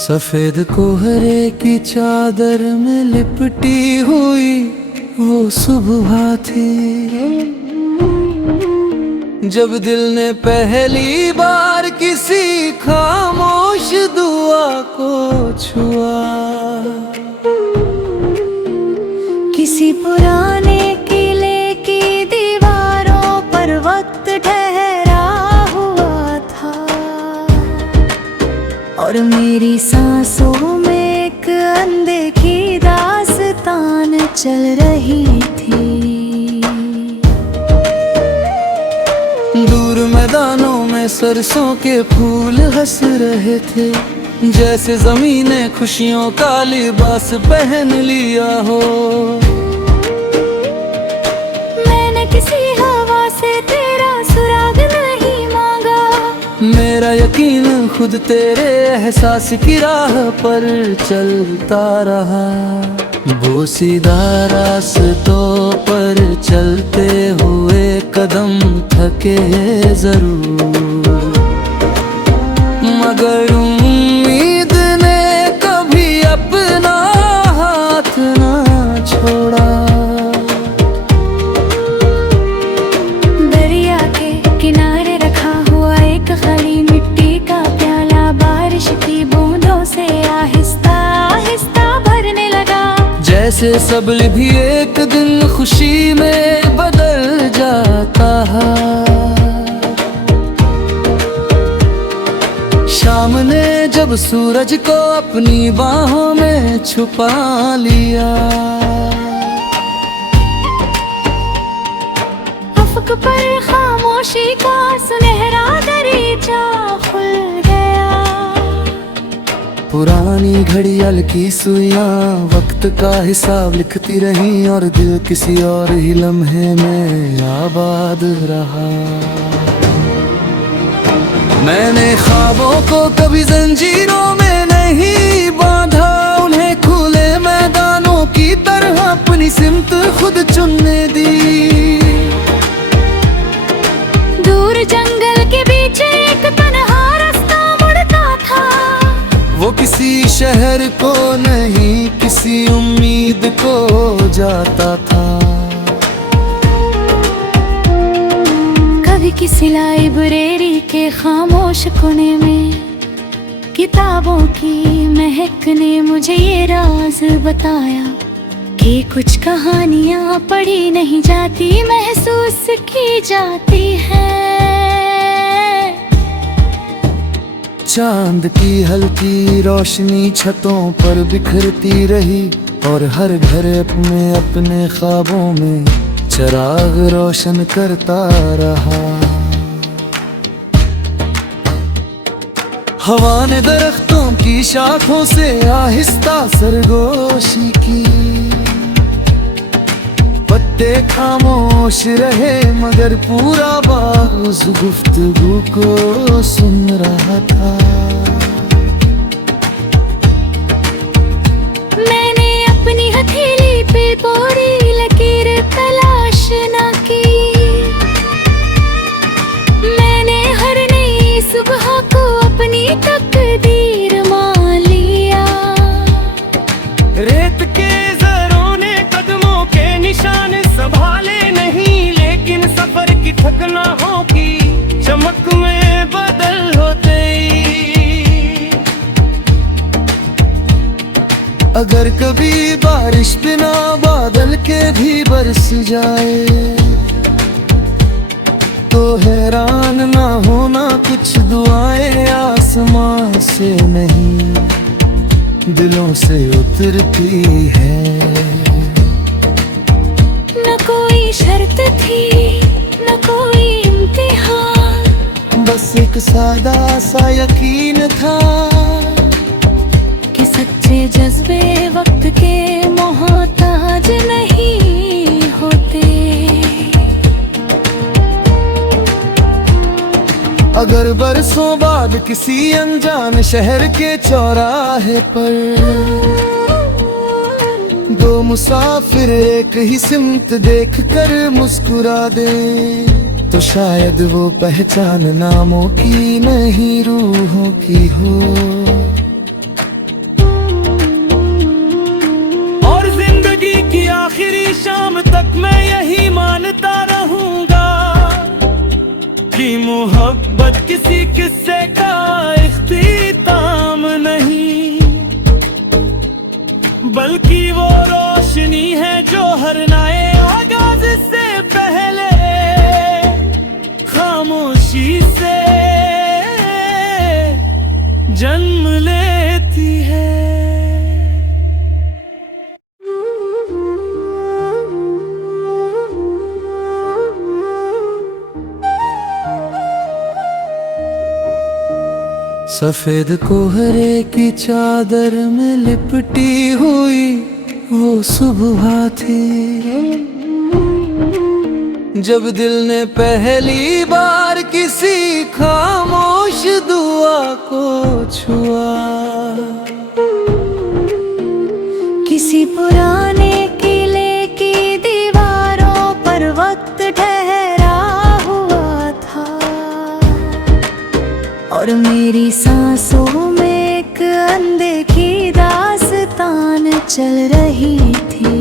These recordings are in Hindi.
सफेद कोहरे की चादर में लिपटी हुई वो सुबह थी, जब दिल ने पहली बार किसी खामोश दुआ को छुआ। किसी पुराने किले की दीवारों पर वक्त ठहरा हुआ था, और मेरी सांसों में एक अनदेखी दास्तान चल रही थी। दूर मैदानों में सरसों के फूल हंस रहे थे, जैसे जमीन ने खुशियों का लिबास पहन लिया हो। मैंने किसी हवा से तेरा सुराग नहीं मांगा, मेरा यकीन खुद तेरे एहसास की राह पर चलता रहा। वो सीधा रास्तों पर चलते हुए कदम थके जरूर, मगर उम्मीद ने कभी अपना हाथ ना छोड़ा। दरिया के किनारे रखा हुआ एक खाली मिट्टी का प्याला बारिश की बूंदों से आहिस्ता आहिस्ता भरने लगा, जैसे सबल भी एक दिन खुशी में बदल जाता है। शाम ने जब सूरज को अपनी बाहों में छुपा लिया, अफ़क़ पर खामोशी का सुनहरा दरीचा खुल गया। पुरानी घड़ियाल की सुइयां वक्त का हिसाब लिखती रही, और दिल किसी और ही लम्हे में आबाद रहा। मैंने ख्वाबों को कभी जंजीरों में नहीं बांधा, उन्हें खुले मैदानों की तरह अपनी सिमत खुद चुनने दी। दूर जंगल के बीच एक तन्हा रास्ता मुड़ता था, वो किसी शहर को नहीं किसी उम्मीद को जाता था। कभी किसी लाइब्रेरी के खामोश कोने में किताबों की महक ने मुझे ये राज बताया कि कुछ कहानियां पढ़ी नहीं जाती, महसूस की जाती है। चांद की हल्की रोशनी छतों पर बिखरती रही, और हर घर में अपने ख्वाबों में चिराग रोशन करता रहा। हवा ने दरख्तों की शाखों से आहिस्ता सरगोशी की, पत्ते खामोश रहे मगर पूरा बाग उस गुफ्तगू को सुन रहा था। मैंने अपनी हथेली पे पूरी लकीर तलाश न की, मैंने हर नई सुबह को अपनी तकदीर मान लिया। रेत के जरों ने कदमों के निशान संभाले नहीं, लेकिन सफर की थकनाहों की चमक में बदल होते। अगर कभी बारिश बिना बादल के भी बरस जाए, तो हैरान ना होना कुछ दुआएं आसमां से नहीं दिलों से उतरती है। न कोई शर्त थी न कोई इम्तिहान, बस एक सादा सा यकीन था कि सच्चे जज्बे वक्त के मोहताज नहीं होते। अगर बरसों बाद किसी अनजान शहर के चौराहे पर दो मुसाफिर एक ही सिमत देखकर मुस्कुरा दे, तो शायद वो पहचान नामों की नहीं रूहों की हो। किसी किस्से का इख्तिताम नहीं, बल्कि वो रोशनी है जो हर नए आगाज से पहले खामोशी से जन्म लेती है। सफेद कोहरे की चादर में लिपटी हुई वो सुबह थी, जब दिल ने पहली बार किसी खामोश दुआ को छुआ। किसी पुराने किले की दीवारों पर वक्त ठहरा हुआ था, और मेरी सांसों में एक अनदेखी दास्तान चल रही थी।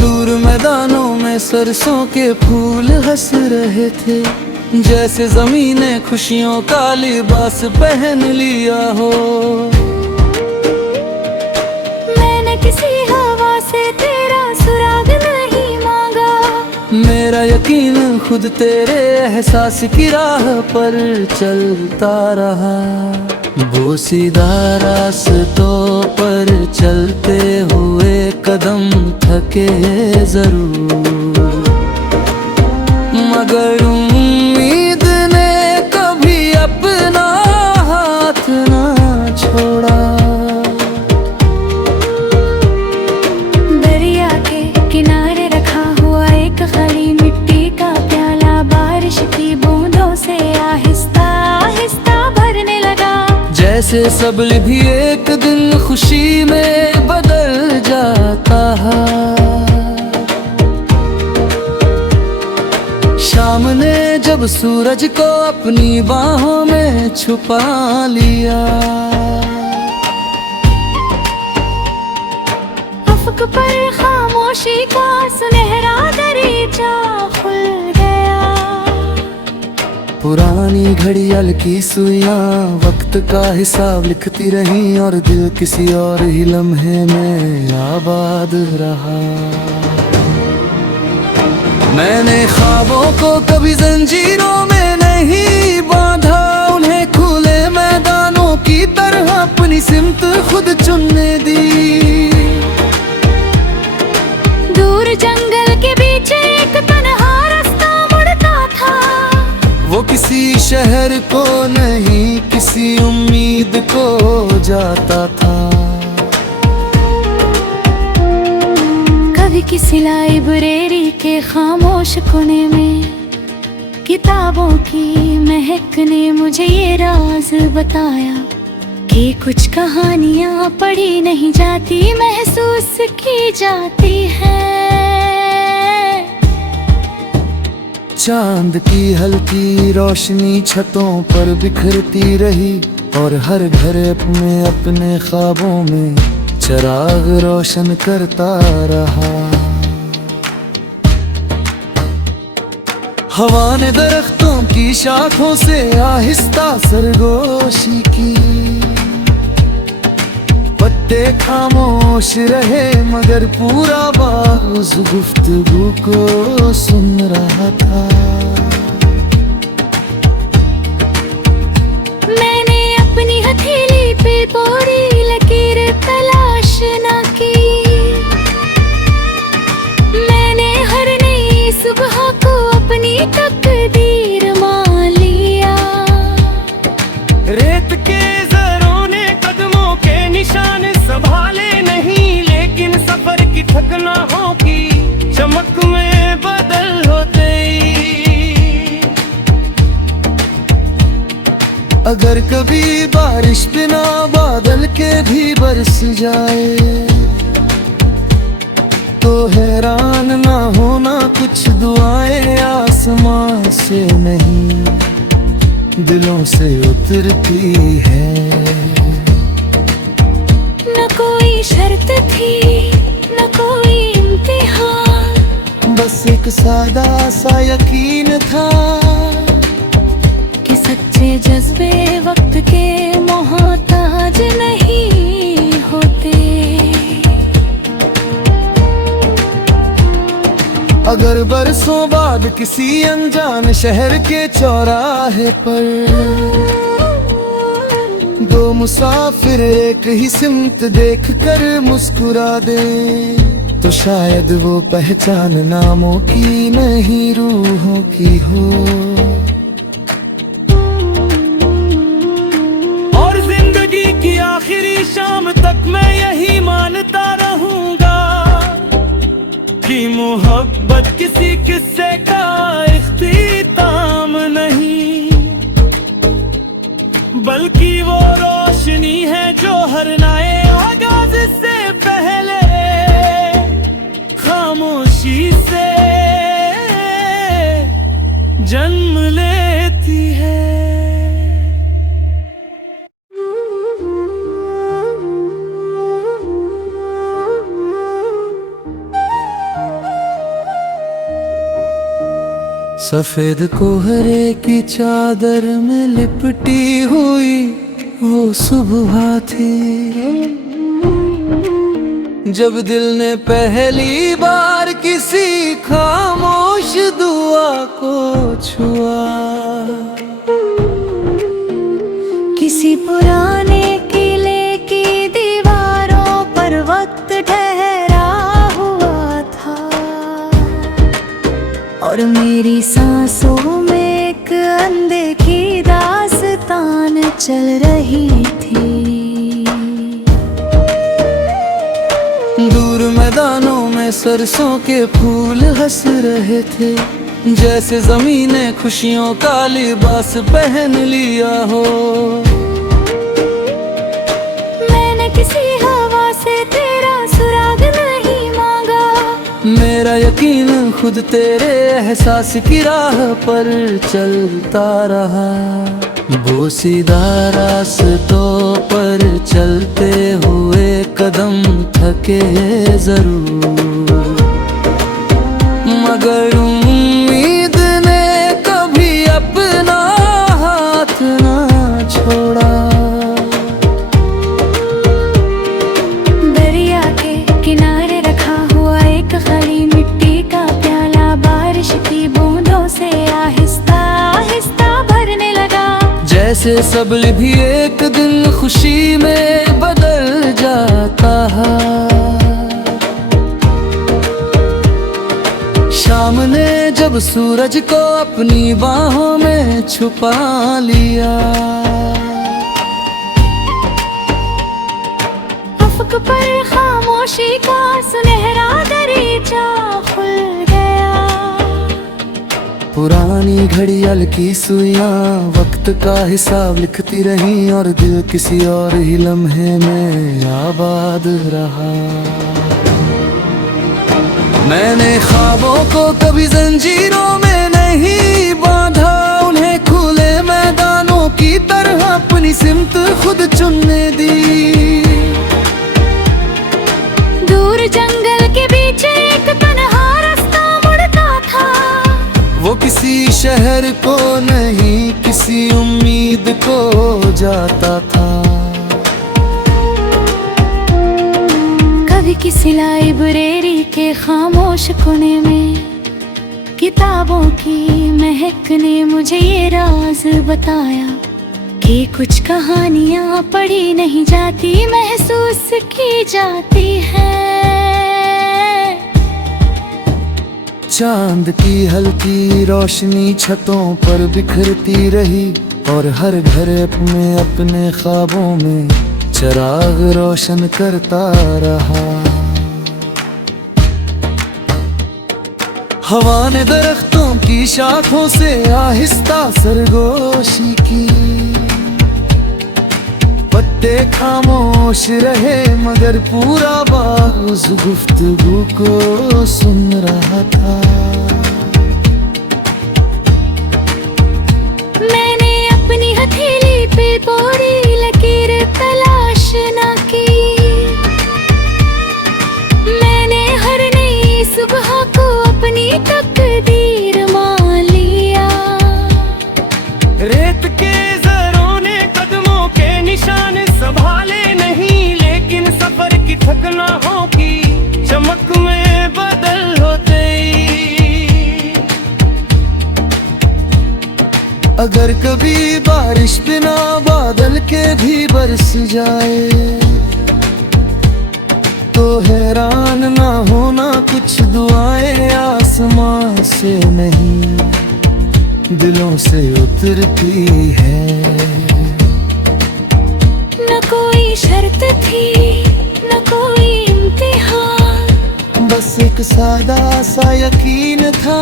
दूर मैदानों में सरसों के फूल हंस रहे थे, जैसे जमीन ने खुशियों का लिबास पहन लिया हो। मैंने किसी हवा से तेरा सुराग नहीं मांगा, मेरा यकीन खुद तेरे एहसास की राह पर चलता रहा। वो सीधा रास्तों पर चलते हुए कदम थके जरूर, मगर उम्मीद ने कभी अपना हाथ ना छोड़ा। दरिया के किनारे रखा हुआ एक खाली मिट्टी का प्याला बारिश की बूंदों से आहिस्ता आहिस्ता भरने लगा, जैसे सबल भी एक दिन खुशी में बदल जाता है। शाम ने जब सूरज को अपनी बाहों में छुपा लिया, अफ़क़ पर खामोशी का सुनहरा दरीचा खुल गया। पुरानी घड़ियाल की सुइयां वक्त का हिसाब लिखती रही, और दिल किसी और ही लम्हे में आबाद रहा। मैंने ख्वाबों को कभी जंजीरों में नहीं बांधा, उन्हें खुले मैदानों की तरह अपनी सिमत खुद चुनने दी। दूर जंगल के बीच एक तन्हा रास्ता मुड़ता था, वो किसी शहर को नहीं किसी उम्मीद को जाता था। कभी किसी लाइब्रेरी के खामोश कोने में किताबों की महक ने मुझे ये राज बताया कि कुछ कहानियां पढ़ी नहीं जाती, महसूस की जाती है। चांद की हल्की रोशनी छतों पर बिखरती रही, और हर घर में अपने ख्वाबों में चिराग रोशन करता रहा। हवा ने दरख्तों की शाखों से आहिस्ता सरगोशी की, पत्ते खामोश रहे मगर पूरा बाग उस गुफ्तगू को सुन रहा था। मैंने अपनी हथेली पे थोड़ी लकीर तलाश न की, मैंने हर नई सुबह को अपनी तकदीर मान लिया। रेत के जरों ने कदमों के निशान संभाले नहीं, लेकिन सफर की थकनाहों की चमक में बदल होते ही। अगर कभी बारिश बिना बादल के भी बरस जाए, तो हैरान ना होना कुछ दुआएं आसमां से नहीं दिलों से उतरती है। न कोई शर्त थी न कोई इम्तिहान, बस एक सादा सा यकीन था कि सच्चे जज्बे वक्त के मोहताज नहीं होते। अगर बरसों बाद किसी अनजान शहर के चौराहे पर दो मुसाफिर एक ही सिमत देख कर मुस्कुरा दे, तो शायद वो पहचान नामों की नहीं रूहों की हो। और जिंदगी की आखिरी शाम तक मैं यही मानता रहूंगा कि मोहब्बत किसी किस्से का इख्तिताम नहीं, बल्कि वो रोशनी है जो हर नए आगाज से पहले खामोशी से जन्म लेती है। सफेद कोहरे की चादर में लिपटी हुई वो सुबह थी, जब दिल ने पहली बार किसी खामोश दुआ को छुआ। किसी पुराने किले की दीवारों पर वक्त ठहरा हुआ था, और मेरी सांसों में एक अनदेखी दास्तान चल रही थी। दूर मैदानों में सरसों के फूल हंस रहे थे, जैसे जमीन ने खुशियों का लिबास पहन लिया हो। मैंने किसी हवा से तेरा सुराग नहीं मांगा, मेरा यकीन खुद तेरे एहसास की राह पर चलता रहा। बोसीदा रास्तों पर चलते हुए कदम थके जरूर, मगर उम्मीद ने कभी अपना हाथ ना छोड़ा। दरिया के किनारे रखा हुआ एक खाली मिट्टी का प्याला बारिश की बूंदों से आहिस्ता आहिस्ता भरने लगा, जैसे सबल भी एक दिन खुशी में बदल जाता है। शाम ने जब सूरज को अपनी बाहों में छुपा लिया, अफ़क़ पर खामोशी का सुनहरा दरीचा खुल गया। पुरानी घड़ियाल की सुइयां वक्त का हिसाब लिखती रही, और दिल किसी और ही लम्हे में आबाद रहा। मैंने ख्वाबों को कभी जंजीरों में नहीं बांधा, उन्हें खुले मैदानों की तरह अपनी सिमत खुद चुनने दी। दूर जंगल के बीच एक तन्हा रास्ता मुड़ता था, वो किसी शहर को नहीं किसी उम्मीद को जाता था। कभी किसी लाइब्रेरी के खामोश कोने में किताबों की महक ने मुझे ये राज बताया कि कुछ कहानियां पढ़ी नहीं जाती, महसूस की जाती है। चांद की हल्की रोशनी छतों पर बिखरती रही, और हर घर में अपने ख्वाबों में चिराग रोशन करता रहा। हवा ने दरख्तों की शाखों से आहिस्ता सरगोशी की, पत्ते खामोश रहे मगर पूरा बाग उस गुफ्तगू को सुन रहा था। मैंने अपनी हथेली पे कोरी लकीर तलाश न की, मैंने हर नई सुबह को अपनी की चमक में बदल होते ही। अगर कभी बारिश बिना बादल के भी बरस जाए तो हैरान ना होना, कुछ दुआएं आसमां से नहीं दिलों से उतरती है। न कोई शर्त थी न कोई इम्तिहान, बस एक सादा सा यकीन था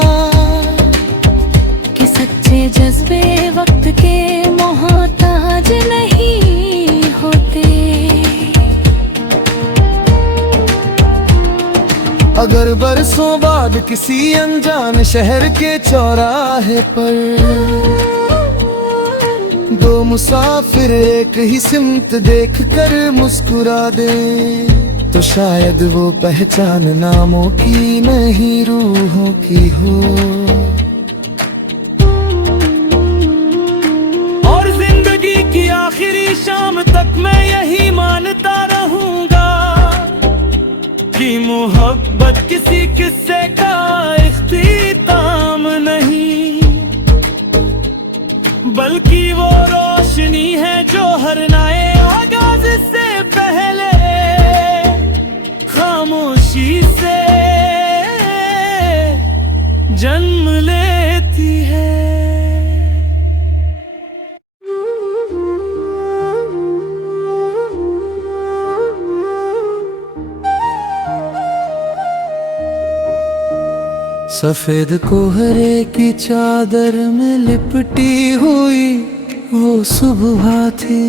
कि सच्चे जज्बे वक्त के मोहताज नहीं होते। अगर बरसों बाद किसी अनजान शहर के चौराहे पर दो मुसाफिर एक ही सिमत देख कर मुस्कुरा दे, तो शायद वो पहचान नामों की नहीं रूहों की हो। और जिंदगी की आखिरी शाम तक मैं यही मानता रहूंगा कि मोहब्बत किसी किस्से का इख्तिताम नहीं, बल्कि वो रोशनी है जो हर नए आगाज से पहले खामोशी से जन्म लेती है। सफेद कोहरे की चादर में लिपटी हुई वो सुबह थी,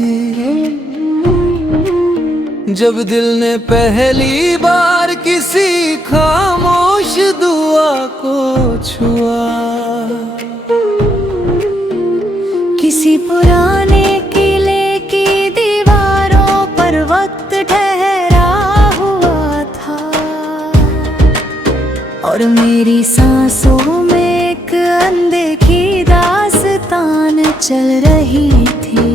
जब दिल ने पहली बार किसी खामोश दुआ को छुआ। किसी पुराने किले की दीवारों पर वक्त ठहरा हुआ था और मेरी सांसों में एक अनदेखी दास्तान चल रही थी।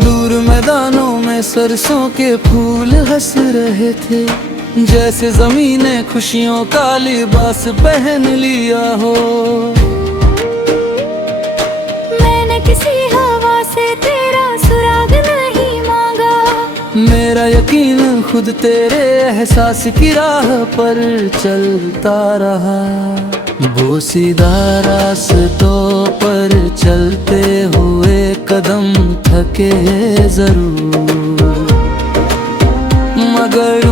दूर मैदानों में सरसों के फूल हंस रहे थे, जैसे जमीन ने खुशियों का लिबास पहन लिया हो। मैंने किसी हवा से तेरा सुराग नहीं मांगा, मेरा यकीन खुद तेरे एहसास की राह पर चलता रहा। बोसीदा रास्तों पर चलते हुए कदम थके जरूर, मगर